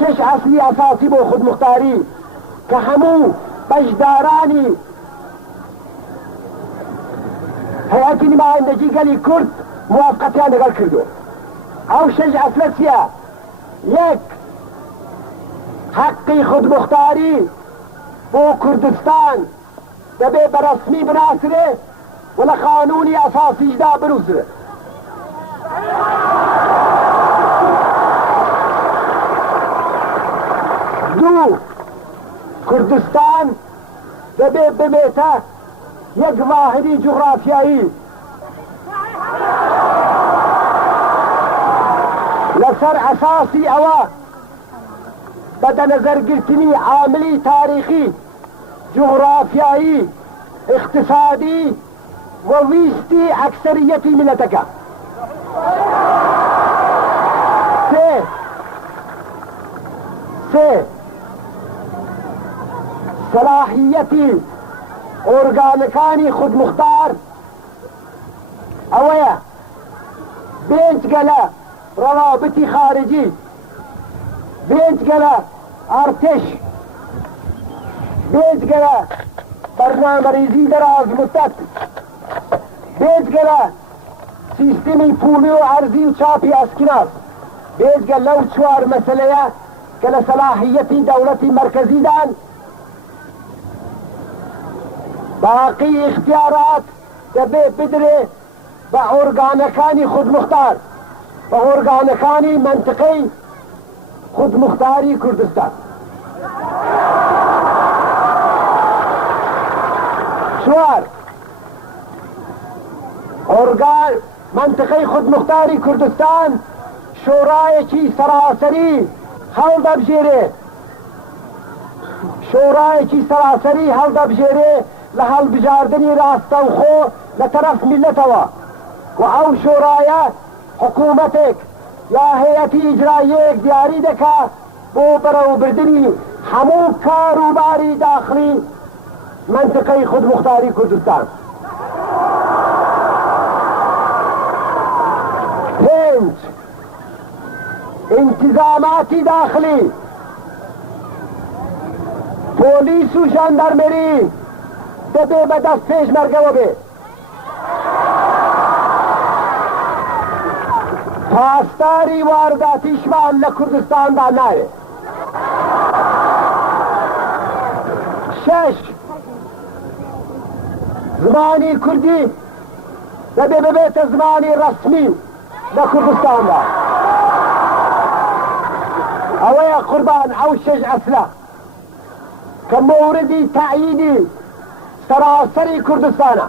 شش اصلی اساسی بۆ خودمختاری کە هەموو بەشدارانی هەیەتی نمایندەگی گەلی کورد موافقەتیان لەگەڵ کردو. ئەو شش ئەسلە چییە؟ یەک، حەقی خودمختاری بۆ کوردستان دەبێ بەرەسمی بناسرێ و لە قانونی ئەساسیشدا بنووسرێ. دوو، کوردستان دەبێ ببێتە یەک واحدی جوغرافیایی لەسەر ئەساسی ئەوە بەدەنەزەرگرتنی عاملی تاریخی، جغرافیایی، اقتصادی و ویستی ئەکسەریەتی میلەتەکە. سێ، صلاحیەتی ئۆرگانەکانی خودمختار ئەوەیە بێجگەلە ڕەوابطی خارجی، بێجگەلە ئارتش، بێجگەلە بەرنامەریزی دەراز مدەت، بێجگەلە سیستمی پولی و ئەرزی و چاپی ئەسکناس، بێجگە لەو چوار مەسەلەیە کە لە سەلاحیەتی دەوڵەتی مەرکەزیدان باقی اختیارات دەبێ بدرێ بە ئۆرگانەکانی خودمختار، بە ئۆرگانەکانی منطقەی خودمختاری کوردستان. چوار، ئۆرگان منطقەی خودمختاری کوردستان شۆڕایەکی سەراسەری هەڵدەبژێرێ، شۆڕایەکی سەراسەری هەڵدەبژێرێ لە هەڵبژاردنی ڕاستەوخۆ لە تەرەف میلەتەوە و ئەو شۆڕایە حکوومەتێک یا هەیەتی ئیجراییەک دیاری دەکا بۆ بەرەوبردنی هەموو کاروباری داخلی منطقەی خودمختاری کوردستان. پێنج، انتظاماتی داخلی، پۆلیس و ژاندەرمەری دەبێ بەدەست پێشمەرگەوە بێ. پاسداری وارداتیشمان لە کوردستاندا نایە. شش، زمانی کوردی دەبێ ببێتە زمانی ڕەسمی لە کوردستاندا. ئەوەیە قوربان ئەو شش ئەسلە کە موردی تەعیینی سەراسەری کوردستانە.